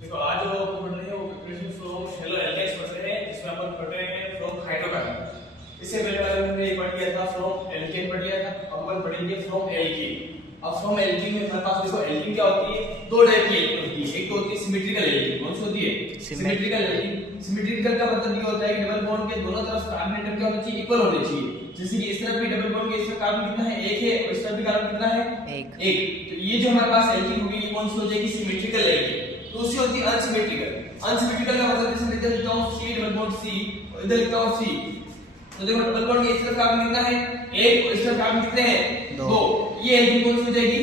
देखो आज जो पढ़ रहे हैं वो प्रिपरेशन फ्रॉम हेलो एल्केन्स पढ़ रहे हैं, जिसमें अपन पढ़ रहे हैं फ्रॉम हाइड्रोकार्बन। इससे पहले वाले में हमने एक पढ़ लिया था फ्रॉम एल्केन पढ़ लिया था, अब अपन पढ़ेंगे फ्रॉम एल्कीन। अब फ्रॉम एल्कीन में हमारे पास देखो एल्कीन क्या होती है, दो टाइप की एल्कीन होती है। एक तो होती है सिमेट्रिकल एल्कीन। कौन सी होती है? Symmetrical alkene. सिमेट्रिकल का मतलब ये होता है कि डबल बॉन्ड के दोनों तरफ कार्बन एटम क्या होना चाहिए, इक्वल होने चाहिए। जैसे कि इस तरफ भी डबल बॉन्ड के इस तरफ कार्बन कितना है, एक है, और इस तरफ भी कार्बन कितना है, एक। तो ये जो हमारे पास एल्कीन होगी ये कौन सी हो जाएगी, सिमेट्रिकल एल्कीन। दूसरी होती है अनसिमेट्रिकल। अनसिमेट्रिकल का मतलब जैसे इधर लिखता हूं C डबल बॉन्ड C और इधर लिखता हूं C, तो देखो डबल बॉन्ड के इस तरफ कार्बन कितना है, एक, और इस तरफ कार्बन कितने हैं, दो। ये एल्कीन कौन सी हो जाएगी,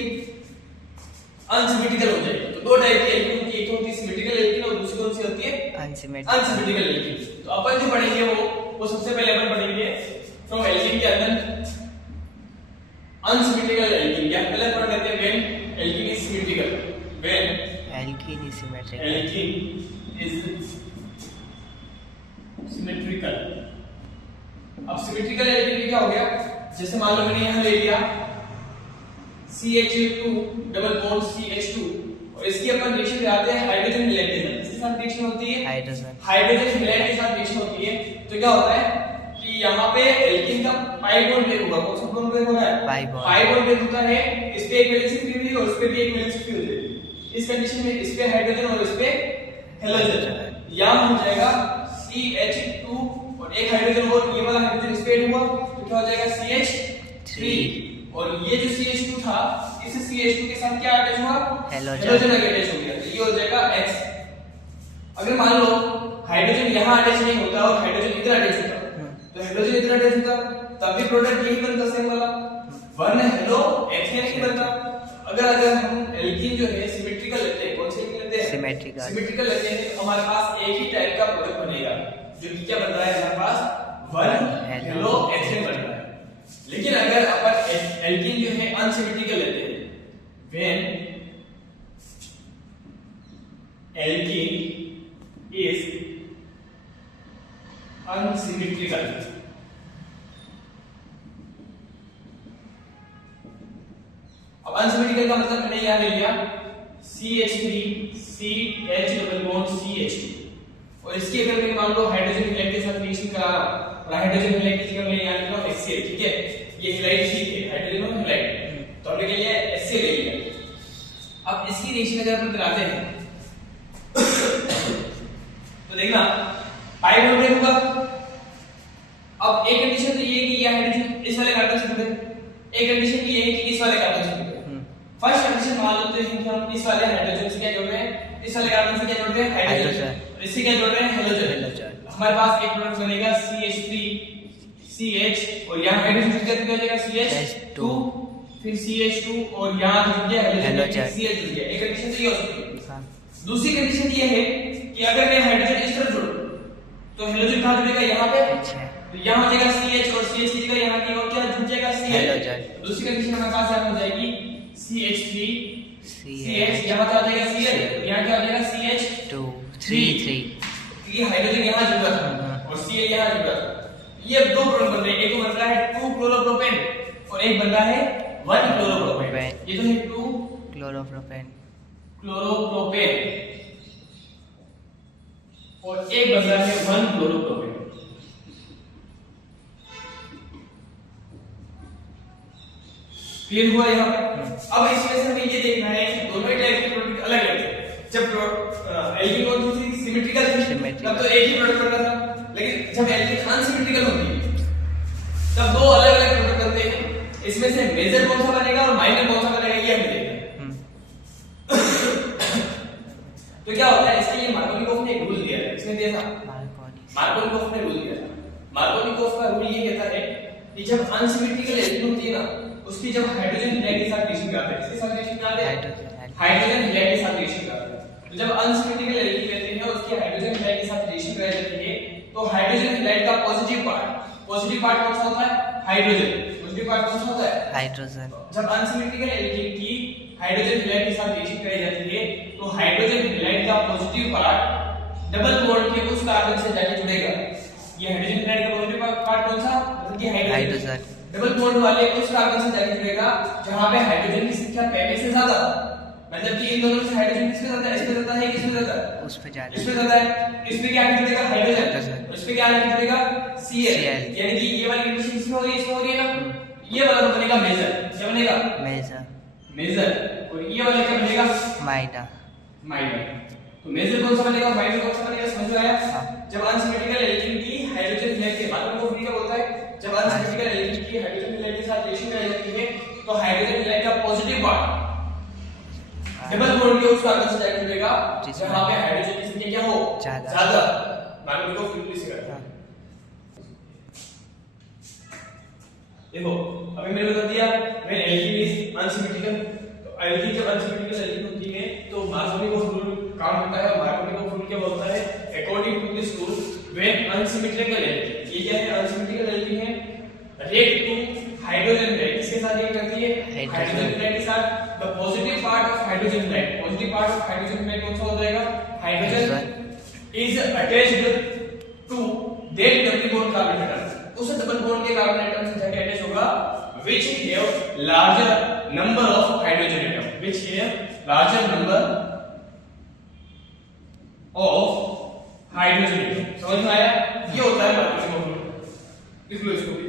अनसिमेट्रिकल हो जाएगी। तो दो टाइप की एल्कीन होती है, एक होती है सिमेट्रिकल एल्कीन और दूसरी कौन सी होती है, अनसिमेट्रिकल एल्कीन। तो अपन जो पढ़ेंगे वो सबसे पहले अपन पढ़ेंगे फ्रॉम एल्कीन के अंदर अनसिमेट्रिकल एल्कीन। क्या पहले पढ़ लेते हैं, when alkene is symmetrical. When Alkene is symmetrical. Alkene is symmetrical। अब सिमेट्रिकल एल्कीन में क्या हो गया, जैसे मान लो मैंने यहां ले लिया CH2 डबल बॉन्ड CH2 और इसकी अपन रिएक्शन कराते हैं हाइड्रोजन हैलाइड के साथ। किसके साथ रिएक्शन होती है, हाइड्रोजन हैलाइड के साथ रिएक्शन होती है। तो क्या होता है कि यहाँ पे एल्कीन का पाई बॉन्ड ब्रेक होगा। कौन सा बॉन्ड ब्रेक हो रहा है, पाई बॉन्ड ब्रेक होता है। इस पे एक वैलेंसी फ्री हुई और इस पे भी एक वैलेंसी फ्री हुई। इस कंडीशन में इस पे हाइड्रोजन और इस पे हैलोजन, यहां हो जाएगा CH2 और एक हाइड्रोजन और ये वाला हाइड्रोजन इस पे ऐड हुआ तो क्या हो जाएगा CH3। और ये जो CH2 था इस CH2 के साथ क्या अटैच हुआ, हैलोजन अटैच हो गया, तो ये हो जाएगा X। अगर मान लो हाइड्रोजन यहां अटैच नहीं होता और हाइड्रोजन इधर अटैच होता, तो हाइड्रोजन इधर अटैच होता तब भी प्रोडक्ट यही बनता सेम वाला, वन हेलो X नहीं बनता। अगर हम एल्कीन जो है सिमेट्रिकल लेते हैं, कौन से एल्कीन लेते हैं, सिमेट्रिकल लेते हैं, तो हमारे पास एक ही टाइप का प्रोडक्ट बनेगा जो कि क्या बन रहा है, हमारे पास वन हेलो एक्सेन बन रहा है। लेकिन अगर अपन एल्कीन जो है अनसिमेट्रिकल लेते हैं, व्हेन एल्कीन इज अनसिमेट्रिकल, अब अनसिमेट्रिकल का मतलब मैंने यहां ले लिया CH3 CH double bond CH2 और इसकी अगर मैं मान लो हाइड्रोजन हैलाइड के साथ रिएक्शन करा रहा हूं और हाइड्रोजन हैलाइड की जगह मैं यहां लिख रहा हूं HCl। ठीक है, ये हैलाइड ठीक है, हाइड्रोजन और हैलाइड, तो हमने क्या लिया HCl ले लिया। अब इसकी रिएक्शन अगर अपन कराते हैं तो देखना पाई बॉन्ड ब्रेक होगा। अब एक कंडीशन तो ये है कि ये हाइड्रोजन इस वाले कार्बन से जुड़े, एक कंडीशन ये है कि इस वाले कार्बन से जुड़े। फर्स्ट कंडीशन मान लेते हैं कि हम इस वाले हाइड्रोजन से क्या जोड़ रहे हैं, इस वाले कार्बन से क्या जोड़ रहे हैं, हाइड्रोजन, और इससे क्या जोड़ रहे हैं, हैलोजन। हमारे पास एक प्रोडक्ट बनेगा CH3 CH और यहां हाइड्रोजन जुड़ गया तो क्या हो जाएगा CH2 फिर CH2 और यहां जुड़ गया हैलोजन CH जुड़ गया। एक कंडीशन तो ये हो सकती है। दूसरी कंडीशन ये है कि अगर मैं हाइड्रोजन इस तरफ जोड़ूं तो हैलोजन कहां जुड़ेगा, यहां पे, तो यहां हो जाएगा CH और CH की जगह यहां की और क्या जुड़ जाएगा Cl। दूसरी कंडीशन हमारे पास यहां हो जाएगी CH3 CH, यहां क्या हो जाएगा Cl, यहां क्या हो जाएगा CH2 3 क्योंकि हाइड्रोजन यहां जुड़ा था और Cl यहां जुड़ा था। ये दो प्रोडक्ट बन रहे हैं, एक तो बन रहा है 2 क्लोरोप्रोपेन और एक बन रहा है 1 क्लोरोप्रोपेन। ये तो है 2 क्लोरोप्रोपेन और एक बन रहा है 1 क्लोरोप्रोपेन। क्लियर हुआ यहाँ पे? अब इसमें से हमें ये देखना है कि दोनों ही टाइप के प्रोडक्ट अलग अलग थे। जब एल्कीन और दूसरी सिमेट्रिकल थी तब तो एक ही प्रोडक्ट बनता था, लेकिन जब एल्कीन अनसिमेट्रिकल होती है तब दो अलग अलग प्रोडक्ट बनते हैं। इसमें से मेजर कौन सा बनेगा और माइनर कौन सा बनेगा ये हमें देखना है। तो क्या होता है, इसके लिए मार्कोनिकोव ने एक रूल दिया है। किसने दिया था, मार्कोनिकोव ने रूल दिया था। मार्कोनिकोव का रूल ये कहता है कि जब अनसिमेट्रिकल एल्कीन होती है ना उसकी जब हाइड्रोजन हैलाइड के साथ रिएक्शन कराते हैं, किसके साथ रिएक्शन कराते हैं, हाइड्रोजन हैलाइड के साथ रिएक्शन कराते हैं। तो जब अनसिमेट्रिकल एल्कीन लेते हैं उसकी हाइड्रोजन हैलाइड के साथ रिएक्शन कराई जाती है तो हाइड्रोजन हैलाइड का पॉजिटिव पार्ट कौन सा होता है, हाइड्रोजन। पॉजिटिव पार्ट कौन सा होता है, हाइड्रोजन। जब अनसिमेट्रिकल एल्कीन की हाइड्रोजन हैलाइड के साथ रिएक्शन कराई जाती है तो हाइड्रोजन हैलाइड का पॉजिटिव पार्ट डबल बॉन्ड के उस कार्बन से जाके जुड़ेगा। ये हाइड्रोजन हैलाइड का पॉजिटिव पार्ट कौन सा, मतलब कि हाइड्रोजन डबल बॉन्ड वाले उस कार्बन से जाके जुड़ेगा जहां पे हाइड्रोजन की संख्या पहले से ज्यादा, मतलब कि इन दोनों में से हाइड्रोजन किसमें ज्यादा है, इसमें ज्यादा है, किसमें ज्यादा है, उस पे ज्यादा इसमें ज्यादा है, इसमें क्या लिख देगा हाइड्रोजन, इसमें क्या लिख देगा Cl, यानी कि ये वाली कंडीशन इसमें हो रही है, इसमें हो रही है ना, ये वाला तो बनेगा मेजर, क्या बनेगा मेजर, और ये वाला क्या बनेगा माइनर। तो मेजर कौन सा बनेगा, माइनर कौन सा बनेगा, समझ में आया? जब अनसिमेट्रिकल एल्कीन की हाइड्रोजन हेलाइड के बाद को फ्री का बोलता है, जब अनसिमेट्रिकल एल्कीन की हाइड्रोजन हेलाइड के साथ रिएक्शन कराई जाती है तो हाइड्रोजन हेलाइड का पॉजिटिव पार्ट डबल बॉन्ड के उस कार्बन से जाकर मिलेगा जहां पे हाइड्रोजन की संख्या क्या हो ज्यादा, मालूम को फिर से करता है। देखो अभी मैंने बता दिया व्हेन एल्कीन इज अनसिमेट्रिकल, तो एल्कीन जब अनसिमेट्रिकल एल्कीन होती है तो मार्कोनिकोव रूल काम करता है। मार्कोनिकोव रूल क्या बोलता है, according to this rule when unsymmetrical alkene, ये क्या है अनसिमेट्रिकल एल्कीन है, रिएक्ट टू हाइड्रोजन हेलाइड, किसके साथ रिएक्ट करती है हाइड्रोजन हेलाइड के साथ, the positive part of hydrogen halide, positive part of hydrogen halide कौन सा हो जाएगा, hydrogen is attached to that double bond carbon atom, उस डबल बॉन्ड के कार्बन एटम से जाके अटैच होगा which have larger number of hydrogen atom, which have larger number of hydrogen atom। समझ में आया? ये होता है मार्कोनिकोव रूल, लिख लो इसको भी।